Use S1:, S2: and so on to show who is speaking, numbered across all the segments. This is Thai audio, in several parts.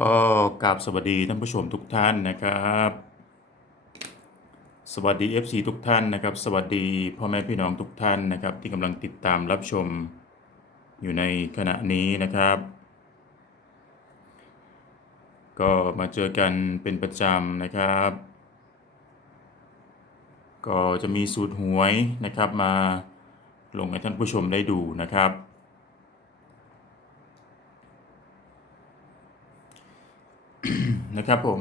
S1: ก็กราบสวัสดีท่านผู้ชมทุกท่านนะครับ สวัสดี FC ทุกท่านนะครับ สวัสดีพ่อแม่พี่น้องทุกท่านนะครับ ที่กำลังติดตามรับชมอยู่ในขณะนี้นะครับ ก็มาเจอกันเป็นประจำนะครับ ก็จะมีสูตรหวยนะครับมาลงให้ท่านผู้ชมได้ดูนะครับ นะครับผม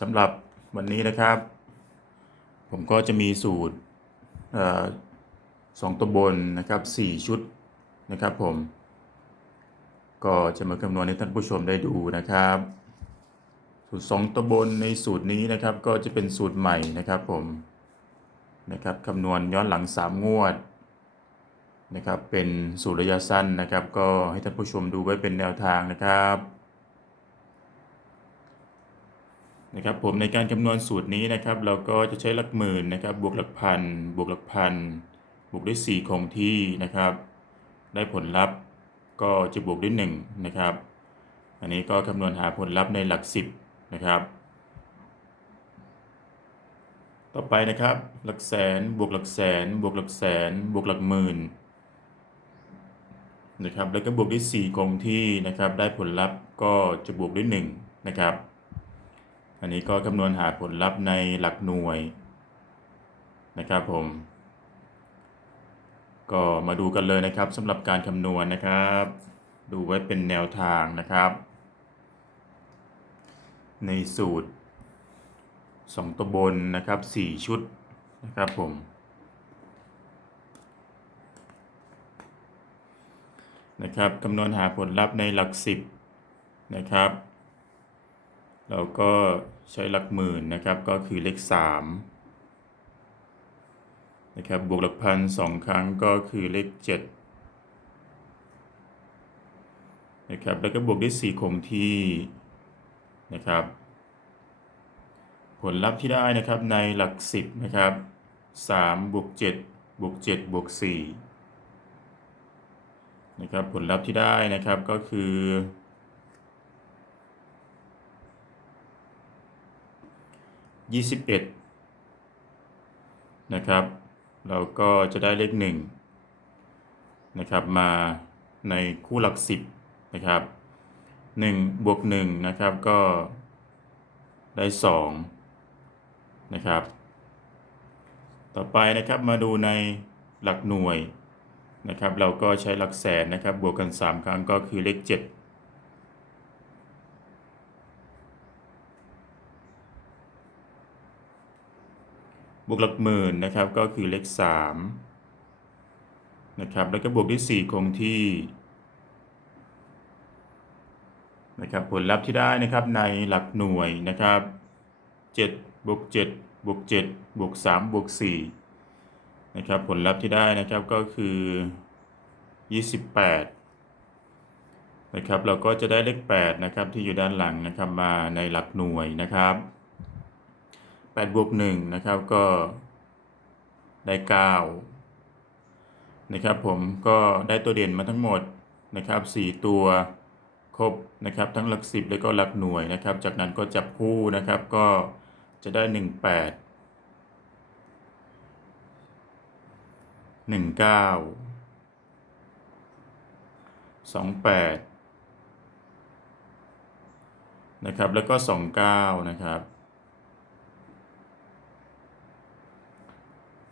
S1: สำหรับวันนี้นะครับ ผมก็จะมีสูตรอสองตัวบนนะครับสี่ชุดนะครับผม ก็จะมาคำนวณให้ท่านผู้ชมได้ดูนะครับ สูตรสองตัวบนในสูตรนี้นะครับ ก็จะเป็นสูตรใหม่นะครับผมนะครับคำนวณย้อนหลัง 3 งวดนะครับเป็นสูตรระยะสั้นนะครับ ก็ให้ท่านผู้ชมดูไว้เป็นแนวทางนะครับ นะครับผมในการคำนวณสูตรนี้นะครับ เราก็จะใช้หลักหมื่นนะครับ บวกหลักพัน บวกหลักพัน บวกด้วย 4 คงที่นะครับ ได้ผลลัพธ์ก็จะบวกด้วย1นะครับ อันนี้ก็คำนวณหาผลลัพธ์ในหลัก 10 นะครับ ต่อไปนะครับ หลักแสน บวกหลักแสน บวกหลักแสน บวกหลักหมื่นนะครับ แล้วก็บวกด้วย 4 คงที่นะครับ ได้ผลลัพธ์ก็จะบวกด้วย1นะครับ อันนี้ก็คำนวณหาผลลัพธ์ในหลักหน่วยนะครับผม ก็มาดูกันเลยนะครับสำหรับการคำนวณนะครับ ดูไว้เป็นแนวทางนะครับ ในสูตร 2ตัวบนนะครับ 4 ชุดนะครับผมนะครับคำนวณหาผลลัพธ์ในหลัก 10 นะครับ เราก็ใช้หลักหมื่นนะครับ ก็คือเลข3นะครับบวกหลักพันสองครั้งก็คือเลข7นะครับแล้วก็บวกด้วย4คงที่นะครับ ผลลัพธ์ที่ได้นะครับในหลัก 10นะครับ3บวก7บวก7บวก4นะครับผลลัพธ์ที่ได้นะครับก็คือ 21 นะครับ เราก็จะได้เลข1นะครับมาในคู่หลัก 10 นะครับ1บวก1นะครับก็ได้2นะครับต่อไปนะครับมาดูในหลักหน่วยนะครับ เราก็ใช้หลักแสนนะครับ บวกกัน 3 ครั้งก็คือเลข 7 บวกหลักหมื่นนะครับก็คือเลข3นะครับแล้วก็บวกด้วย 4 คงที่นะครับผลลัพธ์ที่ได้นะครับในหลักหน่วยนะครับ7บวก7บวก7บวก3บวก4นะครับผลลัพธ์ที่ได้นะครับก็คือ 28นะครับเราก็จะได้เลข8นะครับที่อยู่ด้านหลังนะครับมาในหลักหน่วยนะครับ 8บวก1นะครับก็ได้9นะครับผมก็ได้ตัวเด่นมาทั้งหมดนะครับ4ตัวครบนะครับทั้งหลัก 10 แล้วก็หลักหน่วยนะครับ จากนั้นก็จับคู่นะครับก็จะได้ 18 19 28 นะครับ แล้วก็ 29 นะครับ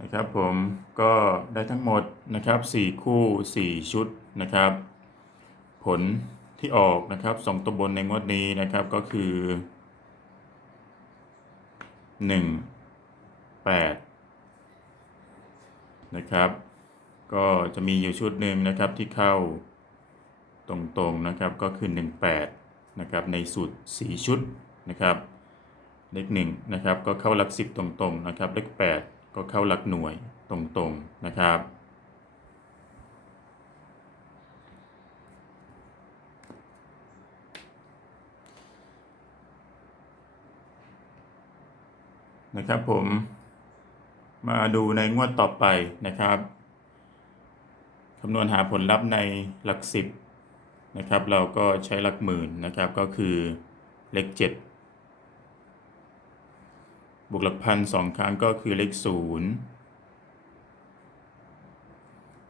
S1: นะครับผมก็ได้ทั้งหมดนะครับ4คู่ 4 ชุดนะครับ ผลที่ออกนะครับสองตัวบนในงวดนี้นะครับก็คือ 1 8 นะครับ ก็จะมีอยู่ชุดหนึ่งนะครับที่เข้าตรงๆนะครับก็คือ 18 นะครับในสูตร 4 ชุดนะครับเลข1นะครับก็เข้าหลัก 10 ตรงๆนะครับเลข8 ก็เข้าหลักหน่วยตรงๆนะครับ นะครับผมมาดูในงวดต่อไปนะครับคำนวณหาผลลัพธ์ในหลัก10นะครับ เราก็ใช้หลักหมื่นนะครับก็คือเลขเจ็ด บวกหลักพันสองครั้งก็คือเลขศูนย์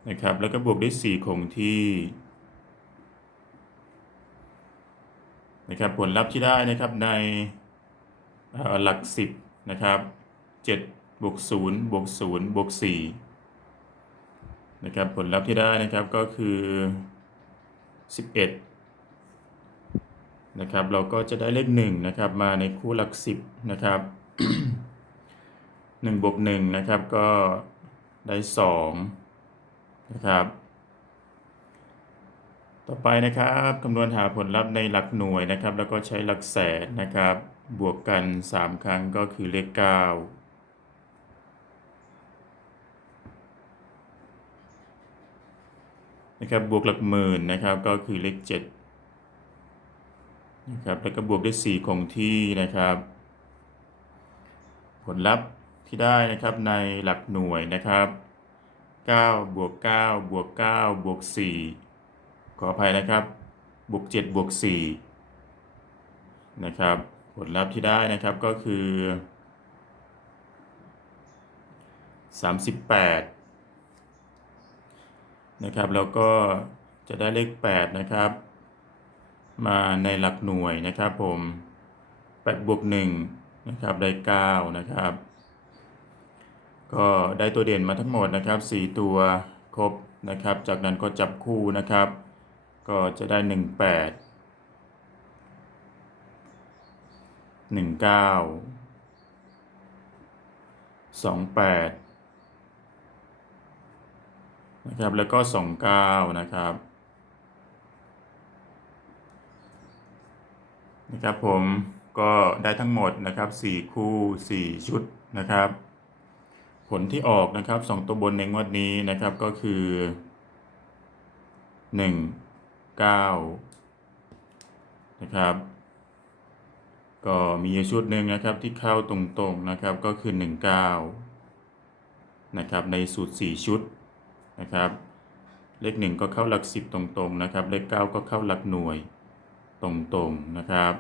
S1: นะครับ แล้วก็บวกด้วยสี่คงที่นะครับผลลัพธ์ที่ได้นะครับในหลักสิบนะครับเจ็ดบวกศูนย์บวกศูนย์บวกสี่นะครับผลลัพธ์ที่ได้นะครับก็คือสิบเอ็ดนะครับเราก็จะได้เลขหนึ่งนะครับมาในคู่หลักสิบนะครับ หนึ่งบวกหนึ่งนะครับก็ได้สองนะครับ ต่อไปนะครับคำนวณหาผลลัพธ์ในหลักหน่วยนะครับ แล้วก็ใช้หลักแสนนะครับ บวกกัน 3 ครั้งก็คือเลข 9นะครับบวกหลักหมื่นนะครับก็คือเลข7นะครับแล้วก็บวกด้วย4คงที่นะครับ ผลลัพธ์ที่ได้นะครับในหลักหน่วยนะครับ9บวก9บวก9บวก4ขออภัยนะครับบวก7บวก4นะครับผลลัพธ์ที่ได้นะครับก็คือ 38นะครับแล้วก็จะได้เลข 8 นะครับ มาในหลักหน่วยนะครับผม8บวก1 นะครับได้ 9 นะครับ ก็ได้ตัวเด่นมาทั้งหมดนะครับ 4 ตัวครบนะครับ จากนั้นก็จับคู่นะครับ ก็จะได้ 18 19 28 นะครับ แล้วก็ 29 นะครับ นะครับผม ก็ได้ทั้งหมดนะครับ4คู่ 4 ชุดนะครับ ผลที่ออกนะครับสองตัวบนในงวดนี้นะครับก็คือหนึ่งเก้านะครับ ก็มีชุดหนึ่งนะครับที่เข้าตรงๆนะครับก็คือหนึ่งเก้านะครับในสูตรสี่ชุดนะครับเลขหนึ่งก็เข้าหลักสิบตรงๆนะครับ เลขเก้าก็เข้าหลักหน่วยตรงๆนะครับ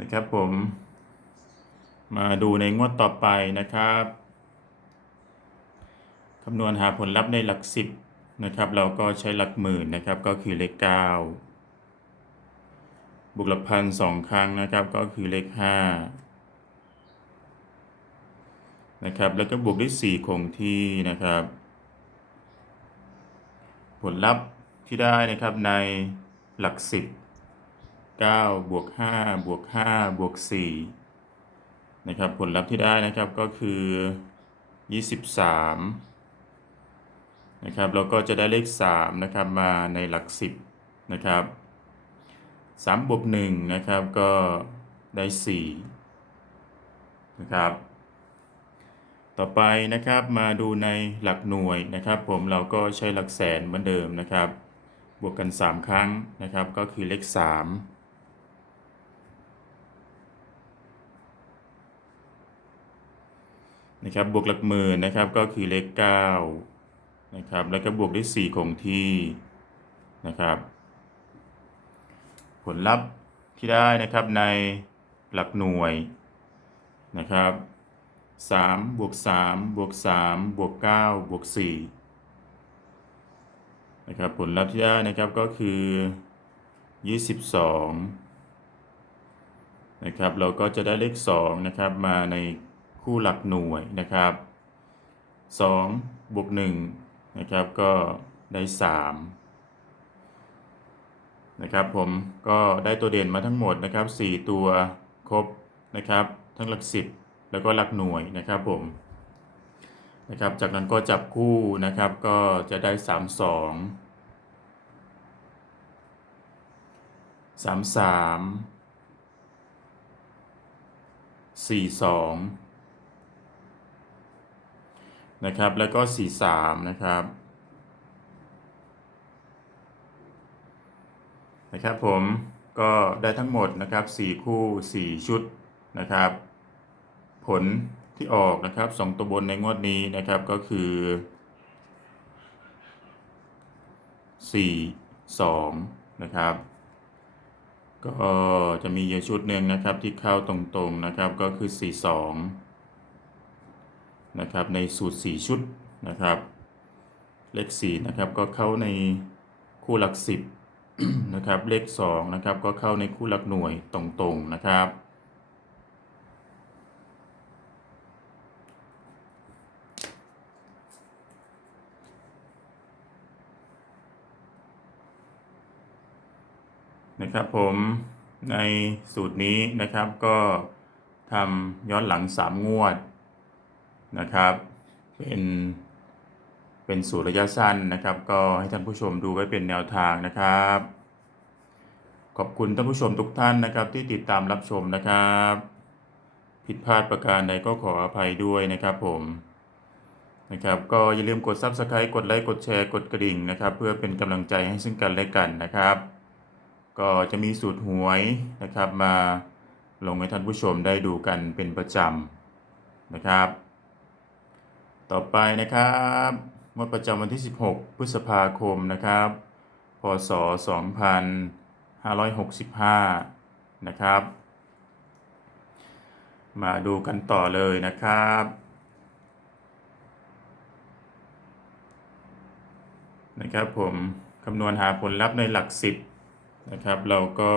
S1: นะครับผมมาดูในงวดต่อไปนะครับคำนวณหาผลลัพธ์ในหลักสิบนะครับ เราก็ใช้หลักหมื่นนะครับ ก็คือเลขเก้าบวกหลักพันสองครั้งนะครับ ก็คือเลขห้านะครับ แล้วก็บวกด้วยสี่คงที่นะครับ ผลลัพธ์ที่ได้นะครับในหลักสิบ 9บวก5บวก5บวก4นะครับผลลัพธ์ที่ได้นะครับก็คือ 23นะครับเราก็จะได้เลข3นะครับมาในหลัก 10นะครับ3บวก1นะครับก็ได้4นะครับต่อไปนะครับมาดูในหลักหน่วยนะครับ ผมเราก็ใช้หลักแสนเหมือนเดิมนะครับ บวกกัน 3 ครั้งนะครับก็คือเลข 3 นะครับบวกหลักหมื่นนะครับก็คือเลข9นะครับแล้วก็บวกด้วย4คงที่นะครับ ผลลัพธ์ที่ได้นะครับในหลักหน่วยนะครับ3บวก3บวก3บวก9บวก4นะครับผลลัพธ์ที่ได้นะครับก็คือ 22นะครับเราก็จะได้เลข2นะครับมาใน คู่หลักหน่วยนะครับ2บวก1นะครับก็ได้3นะครับผมก็ได้ตัวเด่นมาทั้งหมดนะครับ 4 ตัวครบนะครับ ทั้งหลัก 10 แล้วก็หลักหน่วยนะครับผมนะครับจากนั้นก็จับคู่นะครับก็จะได้ 3 2 3 3 4 2 นะครับ แล้วก็ 43 นะครับ นะครับผมก็ได้ทั้งหมดนะครับ 4 คู่ 4 ชุดนะครับ ผลที่ออกนะครับสองตัวบนในงวดนี้นะครับก็คือสี่สองนะครับ ก็จะมีอยู่ชุดหนึ่งนะครับที่เข้าตรงๆนะครับก็คือสี่สอง นะครับในสูตรสี่ชุดนะครับเลขสี่นะครับก็เข้าในคู่หลักสิบนะครับเลขสองนะครับก็เข้าในคู่หลักหน่วยตรงๆนะครับนะครับผมในสูตรนี้นะครับก็ทำย้อนหลัง 3 งวด นะครับ เป็นเป็นสูตรระยะสั้นนะครับ ก็ให้ท่านผู้ชมดูไว้เป็นแนวทางนะครับ ขอบคุณท่านผู้ชมทุกท่านนะครับ ที่ติดตามรับชมนะครับ ผิดพลาดประการใดก็ขออภัยด้วยนะครับผมนะครับก็อย่าลืมกด Subscribe กดไลค์กดแชร์กดกระดิ่งนะครับ เพื่อเป็นกำลังใจให้ซึ่งกันและกันนะครับ ก็จะมีสูตรหวยนะครับมาลงให้ท่านผู้ชมได้ดูกันเป็นประจำนะครับ ต่อไปนะครับงดประจำวันที่ 16 พฤษภาคมนะครับ พศ 2565 นะครับ มาดูกันต่อเลยนะครับ นะครับผมคำนวณหาผลลัพธ์ในหลักสิบนะครับ เราก็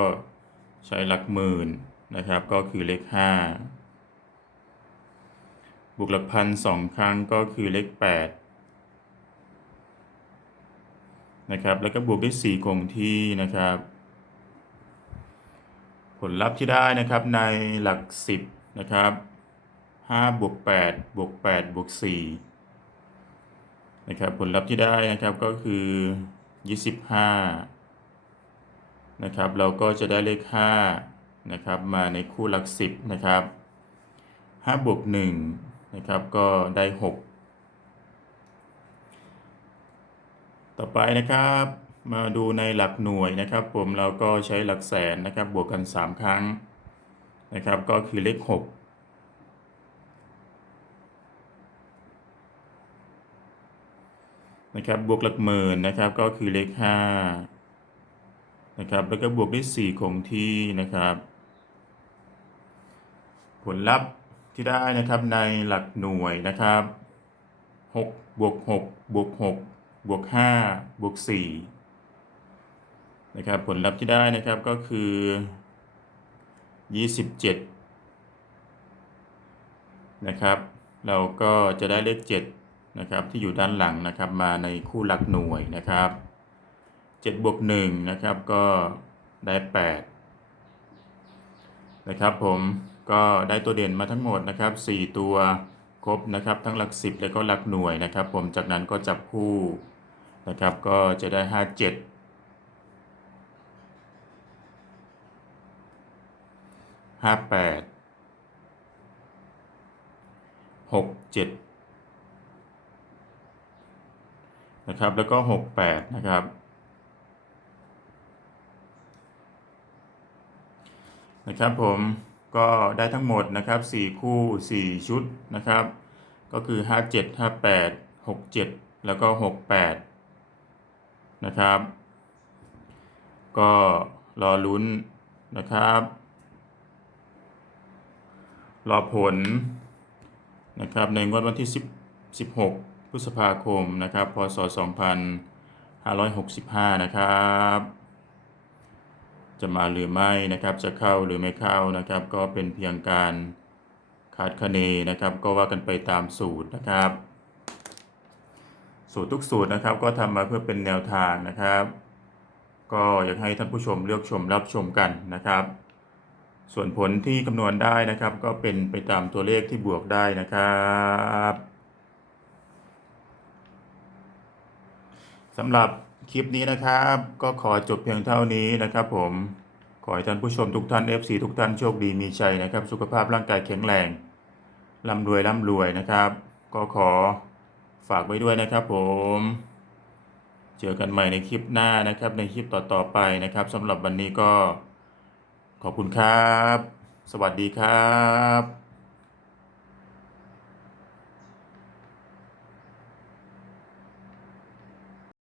S1: ใช้หลักหมื่นนะครับ ก็คือเลขห้า บวกหลักพันสองครั้งก็คือเลขแปดนะครับ แล้วก็บวกด้วยสี่คงที่นะครับ ผลลัพธ์ที่ได้นะครับในหลักสิบนะครับห้าบวกแปดบวกแปดบวกสี่นะครับ ผลลัพธ์ที่ได้นะครับก็คือยี่สิบห้านะครับ เราก็จะได้เลข 5 นะครับ มาในคู่หลัก 10 นะครับ5บวก1 นะครับก็ได้ 6 ต่อไปนะครับมาดูในหลักหน่วยนะครับผมเราก็ใช้หลักแสนนะครับบวกกัน 3 ครั้งนะครับก็คือเลข 6นะครับบวกหลักหมื่นนะครับก็คือเลข5นะครับแล้วก็บวกด้วย4คงที่นะครับ ผลลัพธ์ ที่ได้นะครับในหลักหน่วยนะครับ6บวก6บวก6บวก5บวก4นะครับผลลัพธ์ที่ได้นะครับก็คือ 27 นะครับ เราก็จะได้เลข7นะครับที่อยู่ด้านหลังนะครับมาในคู่หลักหน่วยนะครับ7บวก1นะครับก็ได้ 8 นะครับผม ก็ได้ตัวเด่นมาทั้งหมดนะครับ 4 ตัวครบนะครับ ทั้งหลัก 10 แล้วก็หลักหน่วยนะครับ ผมจากนั้นก็จับคู่นะครับ ก็จะได้ 57 58 67นะครับ แล้วก็68นะครับ นะครับผม ก็ได้ทั้งหมดนะครับ 4 คู่ 4 ชุดนะครับ ก็คือ 57 58 67 แล้วก็ 68 นะครับ ก็รอลุ้นนะครับ รอผลนะครับในงวดวันที่ 10 16 พฤษภาคมนะครับ พศ 2565 นะครับ จะมาหรือไม่นะครับ จะเข้าหรือไม่เข้านะครับ ก็เป็นเพียงการคาดคะเนนะครับ ก็ว่ากันไปตามสูตรนะครับ สูตรทุกสูตรนะครับ ก็ทำมาเพื่อเป็นแนวทางนะครับ ก็อยากให้ท่านผู้ชมเลือกชมรับชมกันนะครับ ส่วนผลที่คำนวณได้นะครับ ก็เป็นไปตามตัวเลขที่บวกได้นะครับสำหรับ คลิปนี้นะครับ ก็ขอจบเพียงเท่านี้นะครับ ผมขอให้ท่านผู้ชมทุกท่าน FC ทุกท่านโชคดีมีชัยนะครับ สุขภาพร่างกายแข็งแรงร่ำรวยร่ำรวยนะครับ ก็ขอฝากไว้ด้วยนะครับ ผม เจอกันใหม่ในคลิปหน้านะครับ ในคลิปต่อๆไปนะครับสำหรับวันนี้ก็ขอบคุณครับ สวัสดีครับ